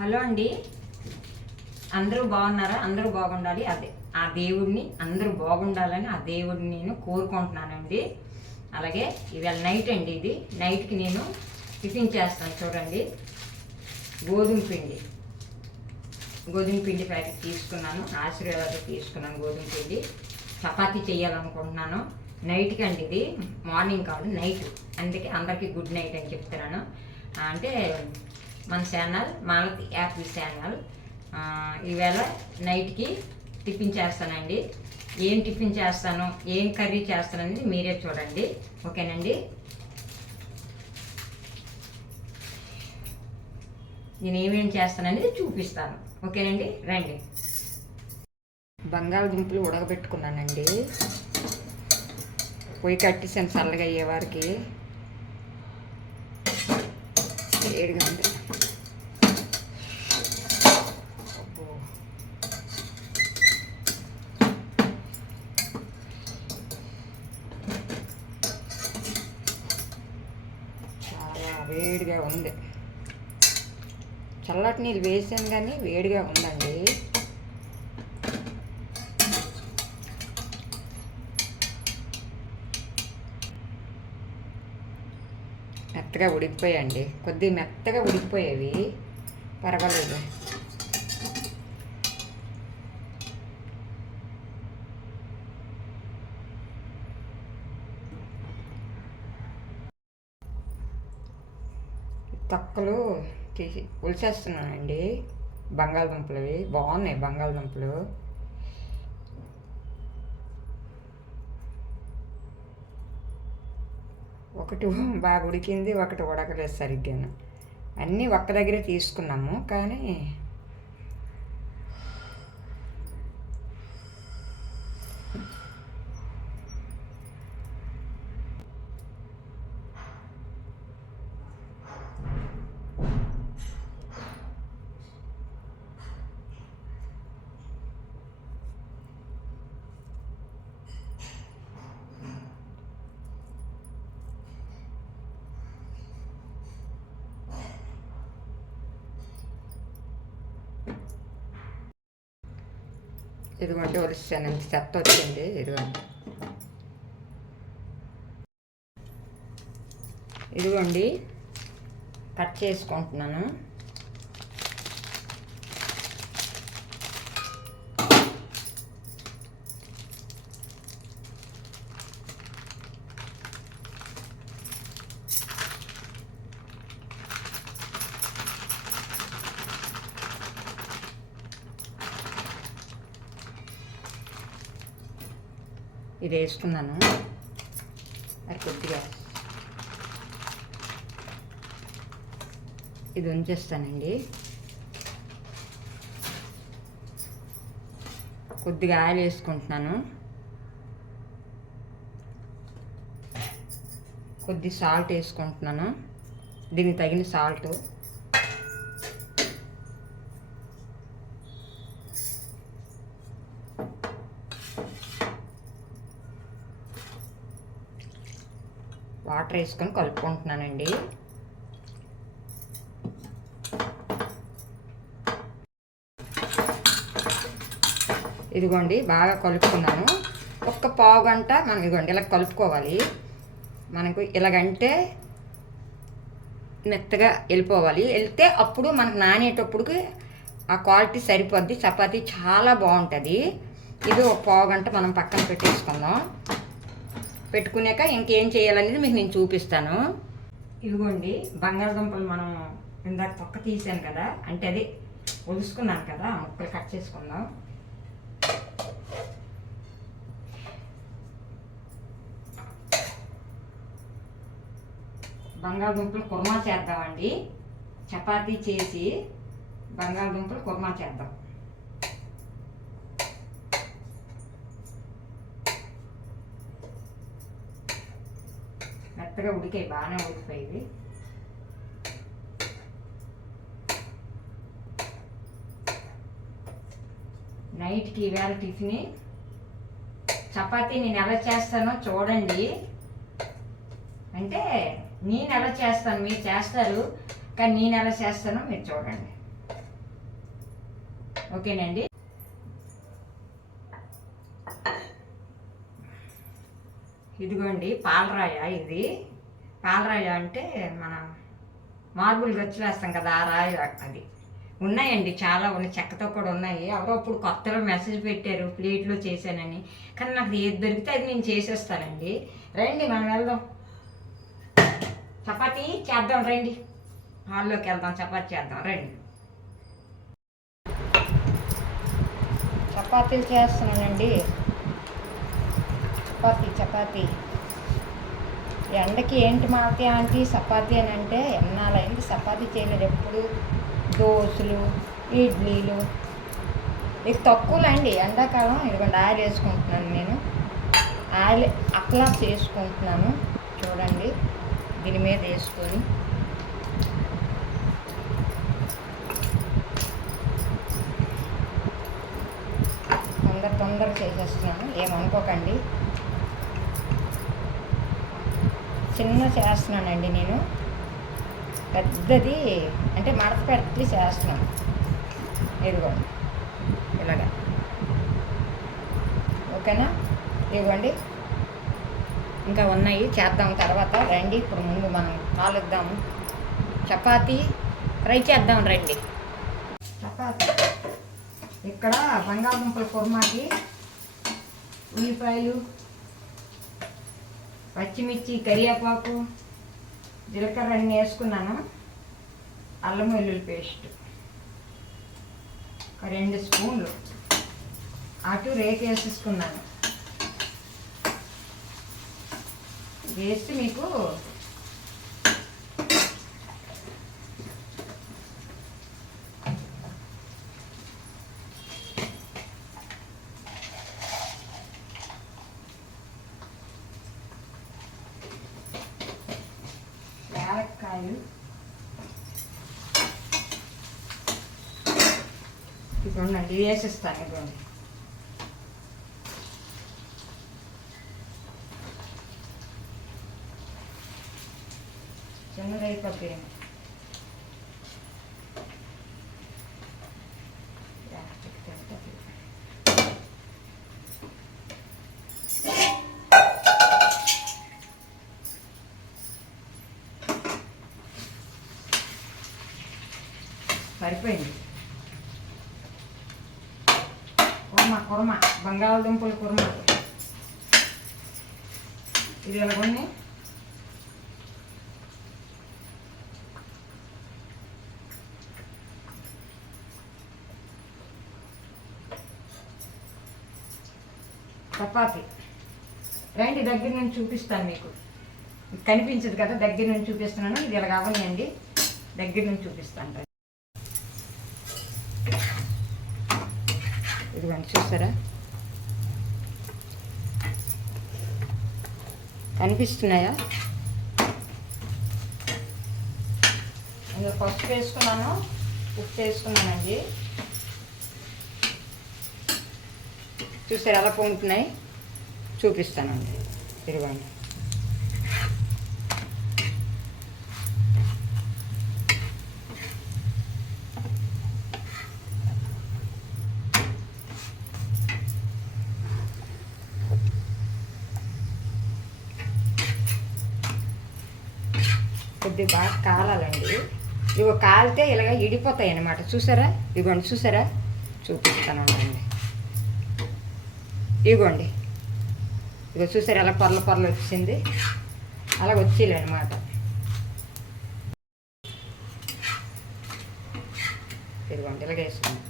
Hello అండి, అందరూ బాగున్నారా? అందరూ బాగుండాలి, అదే ఆ దేవుడిని అందరూ బాగుండాలని ఆ దేవుడిని నేను కోరుకుంటున్నానండి. అలాగే ఇవాళ నైట్ అండి, ఇది నైట్కి నేను టిఫిన్ చేస్తాను. చూడండి, గోధుమ పిండి ప్యాకెట్ తీసుకున్నాను, ఆశీర్వాద తీసుకున్నాను. గోధుమ పిండి చపాతీ చేయాలనుకుంటున్నాను నైట్కి అండి. ఇది మార్నింగ్ కాదు, నైట్. అందుకే అందరికీ గుడ్ నైట్ అని చెప్తున్నాను. అంటే మన ఛానల్ మాలతి యాపిల్ ఛానల్ ఈవేళ నైట్కి టిఫిన్ చేస్తానండి. ఏం టిఫిన్ చేస్తాను, ఏం కర్రీ చేస్తాను అనేది మీరే చూడండి, ఓకేనండి. నేను ఏమేమి చేస్తాననేది చూపిస్తాను, ఓకేనండి. రండి. బంగాళదుంపలు ఉడకబెట్టుకున్నానండి, పొయ్యి కట్టేసాను చల్లగా అయ్యే వారికి. వేడిగా ఉంది. చాలా వేడిగా ఉంది. చల్లటి నీళ్ళు వేసాను కానీ వేడిగా ఉందండి. మెత్తగా ఉడికిపోయాయండి, కొద్దిగా మెత్తగా ఉడికిపోయేవి, పర్వాలేదు. తొక్కలు తీసి ఉలిచేస్తున్నానండి. బంగాళదుంపలవి బాగున్నాయి. బంగాళదుంపలు ఒకటి బాగా ఉడికింది, ఒకటి ఉడకలేదు సరిగ్గాను. అన్నీ ఒక్క దగ్గరే తీసుకున్నాము కానీ ఇదిగోండి ఒలిసాను, ఎంత చెత్త వచ్చింది. ఇదిగోండి కట్ చేసుకుంటున్నాను. ఇది వేసుకున్నాను, అది కొద్దిగా ఇది ఉంచేస్తానండి. కొద్దిగా ఆయిల్ వేసుకుంటున్నాను, కొద్ది సాల్ట్ వేసుకుంటున్నాను, దీనికి తగిన సాల్ట్. వాటర్ వేసుకొని కలుపుకుంటున్నానండి. ఇదిగోండి బాగా కలుపుకున్నాను. ఒక్క పావు గంట మనం ఇదిగోండి ఇలా కలుపుకోవాలి. మనకు ఇలాగంటే మెత్తగా వెళ్ళిపోవాలి. వెళ్తే అప్పుడు మనకు నానేటప్పుడుకి ఆ క్వాలిటీ సరిపోద్ది. చపాతీ చాలా బాగుంటుంది. ఇది ఒక పావు గంట మనం పక్కన పెట్టేసుకుందాం. పెట్టుకున్నాక ఇంకేం చేయాలనేది మీకు నేను చూపిస్తాను. ఇదిగోండి బంగాళదుంపలు మనం ఇందాక పక్క తీసాను కదా, అంటే అది ఒలుసుకున్నాను కదా, ముక్కలు కట్ చేసుకుందాం. బంగాళదుంపలు కుర్మా చేద్దామండి. చపాతీ చేసి బంగాళదుంపలు కుర్మా చేద్దాం. మెత్తగా ఉడికాయి, బాగానే ఉడికిపోయింది. నైట్కి ఈవేళ టిఫిన్ చపాతీ నేను ఎలా చేస్తానో చూడండి. అంటే నేను ఎలా చేస్తాను మీరు చేస్తారు, కానీ నేను ఎలా చేస్తానో మీరు చూడండి. ఓకేనండి. ఇదిగోండి పాలరాయ. ఇది పాలరాయ అంటే మన మార్బుల్ గచ్చులు వేస్తాం కదా, ఆ రాయి. అది ఉన్నాయండి, చాలా ఉన్నాయి, చెక్కతో కూడా ఉన్నాయి. ఎవరో అప్పుడు కొత్తలో మెసేజ్ పెట్టారు ప్లేట్లో చేశానని, కానీ నాకు ఏది దొరికితే అది నేను చేసేస్తానండి. రండి మనం వెళ్దాం, చపాతీ చేద్దాం. రండి హాల్లోకి వెళ్దాం, చపాతీ చేద్దాం. రండి. చపాతీలు చేస్తున్నానండి. చపాతీ ఎండకి ఏంటి మాకి ఆంటీ చపాతీ అని అంటే, ఎన్నాళ్ళైంది చపాతీ చేయలేదు. ఎప్పుడు దోశలు, ఇడ్లీలు, ఇక తక్కువలేండి ఎండాకాలం. ఇదిగోండి ఆయిల్ వేసుకుంటున్నాను నేను. ఆయిల్ అట్లా చేసుకుంటున్నాను చూడండి. దీని మీద వేసుకొని తొందర చేసేస్తున్నాను, ఏమనుకోకండి. చిన్న చేస్తున్నానండి నేను, పెద్దది అంటే మడత పెట్టి చేస్తున్నాను. ఇదిగోండి ఇలాగా, ఓకేనా? ఇదిగోండి ఇంకా ఉన్నాయి, చేద్దాం తర్వాత. రండి ఇప్పుడు ముందు మనం కాలుద్దాము, చపాతీ ఫ్రై చేద్దాం. రండి. చపాతీ ఇక్కడ బంగాళదుంపల కుర్మాకి ఉల్లిపాయలు, పచ్చిమిర్చి, కరివేపాకు, జీలకర్ర అన్నీ వేసుకున్నాను. అల్లం వెల్లుల్లి పేస్ట్ 2 స్పూన్లు, అటు రేపు వేసేసుకున్నాను. వేసి మీకు యాలక్కాయలు, ఇదిగోండి వేసేస్తాను. ఇదిగోండి చిన్నదైపోతే సరిపోయింది. కుర్మ బంగాళదుంపల కుర్మ ఇది ఎలాగొని చపాతీ. రండి దగ్గర నుంచి చూపిస్తాను మీకు, కనిపించదు కదా, దగ్గర నుంచి చూపిస్తున్నాను. ఇది ఇలా కావనియండి, దగ్గర నుంచి చూపిస్తాను. ఇదిగోండి చూసారా, కనిపిస్తున్నాయా? ఇందులో పసుపు వేసుకున్నాను, ఉప్పు వేసుకున్నానండి. చూసారా ఎలా పొంగుతున్నాయి? చూపిస్తానండి. ఇదిగోండి కొద్దిగా బాగా కాలాలండి. ఇవి కాలితే ఇలాగ ఇడిపోతాయి అన్నమాట. చూసారా? ఇదిగోండి చూసారా, చూపిస్తానండి. ఇదిగోండి, ఇగో చూసారా ఎలా పొరలు వచ్చింది, అలాగ వచ్చేలే అనమాట. ఇదిగోండి ఇలాగ వేసుకుంటాం.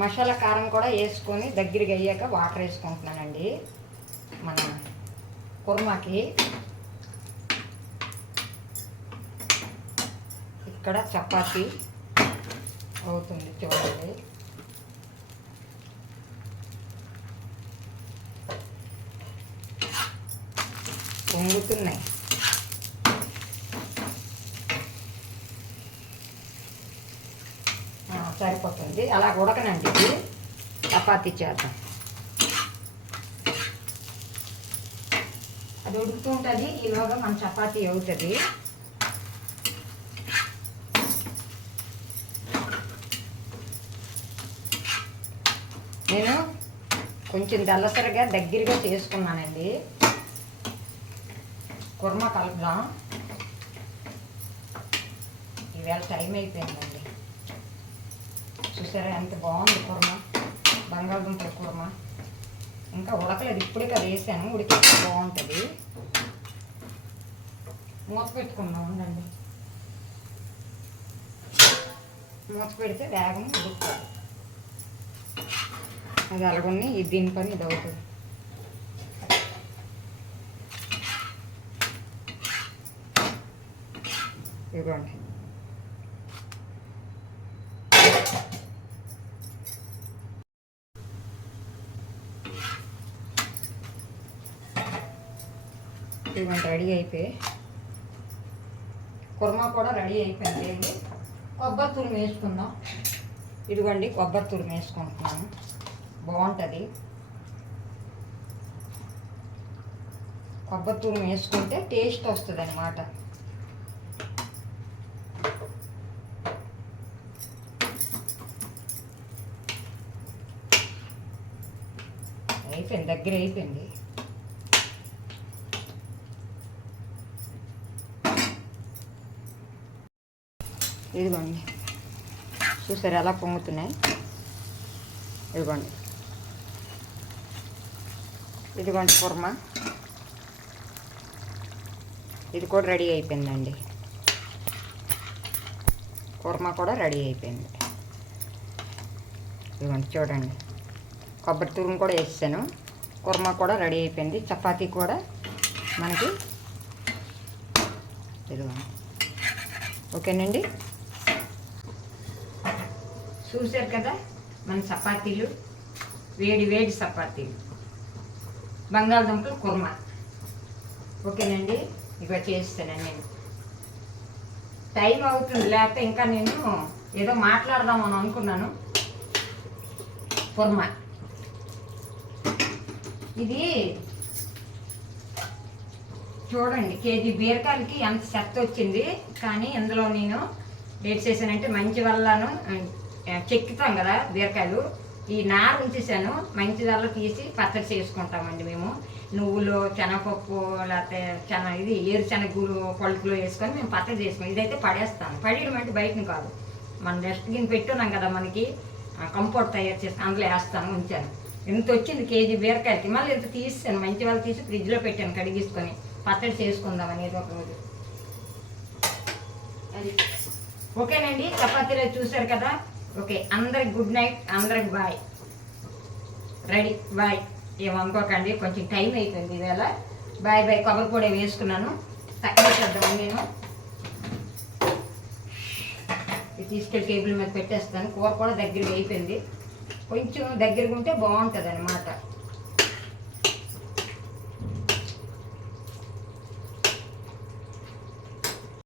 మసాలా కారం కూడా వేసుకొని దగ్గరికి అయ్యాక వాటర్ వేసుకుంటున్నానండి మన కుర్మాకి. ఇక్కడ చపాతీ అవుతుంది చూడండి. పొంగుతున్నాయి. సరిపోతుంది. అలా ఉడకనండి, ఇది చపాతీ చేద్దాం. అది ఉడుకుతూ ఉంటుంది, ఈలోగా మన చపాతీ అవుతుంది. నేను కొంచెం దళసరిగా దగ్గరగా చేసుకున్నానండి. కుర్మా కలుపుదాం. ఈవేళ టైం అయిపోయిందండి. చూసారా ఎంత బాగుంది కుర్మా, బంగాళదుంపల కుర్మా. ఇంకా ఉడకలేదు, ఇప్పుడే కదా వేసాను, ఉడికితే బాగుంటుంది. మూత పెట్టుకుందాం ఉండండి. మూత పెడితే వేగం ఉడుకుతుంది. అది అలాగొని దీని పని ఇది అవుతుంది. ఇదిగోండి. ఇదిగోండి రెడీ అయిపోయి, కుర్మా కూడా రెడీ అయిపోయింది. కొబ్బరి తురుము వేసుకుందాం. ఇదిగోండి కొబ్బరి తురుము వేసుకుంటున్నాను, బాగుంటుంది. కొబ్బరి తురుము వేసుకుంటే టేస్ట్ వస్తుంది అన్నమాట. అయిపోయింది, దగ్గర అయిపోయింది. ఇదిగోండి చూసారు ఎలా పొంగుతున్నాయి. ఇదిగోండి ఇదిగోండి కుర్మా, ఇది కూడా రెడీ అయిపోయిందండి. కుర్మా కూడా రెడీ అయిపోయింది. ఇదిగోండి చూడండి, కొబ్బరి తురుము కూడా వేసాను. కుర్మా కూడా రెడీ అయిపోయింది. చపాతీ కూడా మనకి ఇదిగోండి. ఓకేనండి, చూశారు కదా మన చపాతీలు, వేడి వేడి చపాతీలు, బంగాళదుంపలు కుర్మా. ఓకేనండి, ఇక చేస్తాను. నేను టైం అవుతుంది, లేకపోతే ఇంకా నేను ఏదో మాట్లాడదామని అనుకున్నాను. కుర్మా ఇది చూడండి, కేజీ బీరకాయలకి ఎంత చెత్త వచ్చింది. కానీ ఇందులో నేను ఏం చేశానంటే మంచి వల్లను చెక్కుతాం కదా బీరకాయలు, ఈ నారు ఉంచేసాను. మంచి వల్ల తీసి పచ్చడి చేసుకుంటామండి మేము. నువ్వులు, శనగపప్పు, లేకపోతే ఇది ఏరుశనగలు పలుకులు వేసుకొని మేము పచ్చడి చేసుకున్నాం. ఇదైతే పడేస్తాను, పడేయడం అంటే బయటని కాదు, మన డస్ట్బిన్ పెట్టున్నాం కదా, మనకి కంపోర్ట్ తయారు చేసి అందులో వేస్తాను. ఉంచాను. ఇంత వచ్చింది కేజీ బీరకాయలకి. మళ్ళీ ఇంత తీసాను, మంచి వాళ్ళు తీసి ఫ్రిడ్జ్లో పెట్టాను కడిగించుకొని పచ్చడి చేసుకుందామని ఏదో ఒక రోజు. అది ఓకేనండి, చపాతీలో చూసారు కదా. ఓకే, అందరికి గుడ్ నైట్, అందరికి బాయ్. Ready, bye. ఏమనుకోకండి, కొంచెం టైం అయిపోయింది ఈవేళ. Bye bye. కొబ్బరి పొడి వేసుకున్నాను, తక్కువ చేద్దాం. నేను ఇది తీసుకెళ్ళి టేబుల్ మీద పెట్టేస్తాను. కూర కూడా దగ్గరగా అయిపోయింది. కొంచెం దగ్గరగా ఉంటే బాగుంటుంది అన్నమాట.